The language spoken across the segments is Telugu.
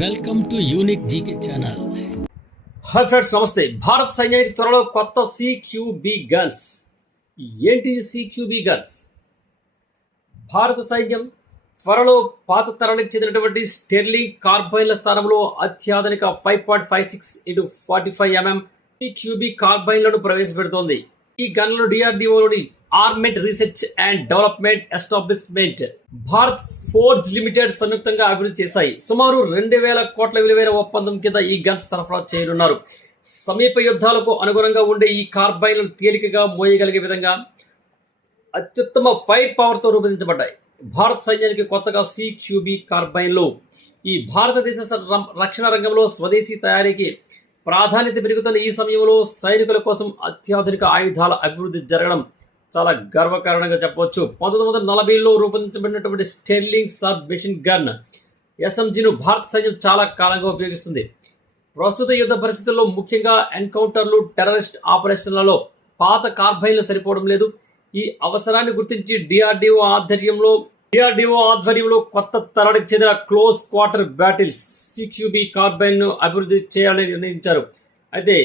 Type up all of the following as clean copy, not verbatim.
Welcome to unique GK channel. Hi friends, నమస్తే. భారత సైన్యానికి త్వరలో కొత్త సిక్యూబి గన్స్. ఏంటి సిక్యూబి గన్స్? భారత సైన్యం త్వరలో పాత తరానికి చెందినటువంటి స్టెర్లింగ్ కార్బైన్ల స్థానంలో అత్యాధునిక 5.56x45mm సిక్యూబి కార్బైన్లను ప్రవేశపెడుతోంది. ఈ గన్లను డిఆర్డిఓలోని armament research and development establishment, Bharat Forge Limited సంయుక్తంగా అభివృద్ధి చేశాయి. సుమారు 2,000 కోట్ల విలువైన ఒప్పందం కింద ఈ గన్స్ సరఫరా చేయనున్నారు. సమీప యుద్ధాలకు అనుగుణంగా ఉండే ఈ కార్బైన్లు తేలికగా మోయగలిగే విధంగా అత్యుత్తమ ఫైర్ పవర్తో రూపొందించబడ్డాయి. భారత సైన్యానికి కొత్తగా సిక్యూబి కార్బైన్లు. ఈ భారతదేశ రక్షణ రంగంలో స్వదేశీ తయారీకి ప్రాధాన్యత పెరుగుతున్న ఈ సమయంలో సైనికుల కోసం అత్యాధునిక ఆయుధాల అభివృద్ధి జరగడం చాలా గర్వకారణంగా చెప్పవచ్చు. 1940లో రూపొందించబడినటువంటి స్టెర్లింగ్ సబ్ మెషిన్ గన్ ఎస్ఎంజీను భారత సైన్యం చాలా కాలంగా ఉపయోగిస్తుంది. ప్రస్తుత యుద్ధ పరిస్థితుల్లో ముఖ్యంగా ఎన్కౌంటర్లు, టెర్రరిస్ట్ ఆపరేషన్లలో పాత కార్బైన్లు సరిపోవడం లేదు. ఈ అవసరాన్ని గుర్తించి డిఆర్డిఓ ఆధ్వర్యంలో కొత్త తరానికి చెందిన క్లోజ్ క్వార్టర్ బ్యాటిల్స్ సిక్యూబి కార్బైన్ను అభివృద్ధి చేయాలని నిర్ణయించారు. అయితే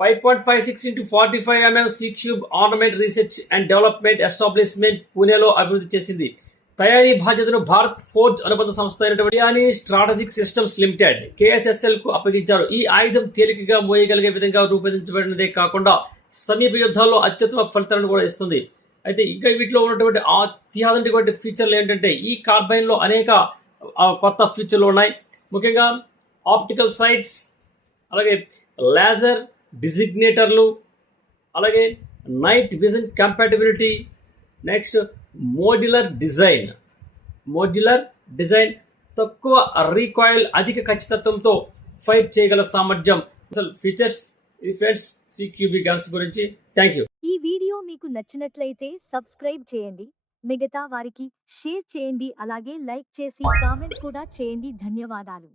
5.56x45mm CQB armament research and development establishment పూణేలో అభివృద్ధి చేసింది. తయారీ బాధ్యతను భారత్ ఫోర్జ్ అనుబంధ సంస్థ అయినటువంటి స్ట్రాటజిక్ సిస్టమ్స్ లిమిటెడ్ KSSL కు అప్పగించారు. ఈ ఆయుధం తేలికగా మోయగలిగే విధంగా రూపొందించబడినదే కాకుండా సమీప యుద్ధాల్లో అత్యుత్తమ ఫలితాలను కూడా ఇస్తుంది. అయితే ఇంకా వీటిలో ఉన్నటువంటి అత్యాధునిక ఫీచర్లు ఏంటంటే, ఈ కార్బైన్లో అనేక కొత్త ఫీచర్లు ఉన్నాయి. ముఖ్యంగా ఆప్టికల్ సైట్స్, అలాగే లేజర్ డిజిగ్నేటర్లు, అలాగే night vision compatibility, next modular design, తక్కువ రీకాయిల్, అధిక ఖచ్చితత్వంతో ఫైర్ చేయగల సామర్థ్యం. అసలు ఫీచర్స్ ఈ ఫ్రెండ్స్ సిక్యూబి గన్స్ గురించి. Thank you. ఈ వీడియో మీకు నచ్చినట్లయితే సబ్స్క్రైబ్ చేయండి, మిగతా వారికి షేర్ చేయండి, అలాగే లైక్ చేసి కామెంట్ కూడా చేయండి. ధన్యవాదాలు.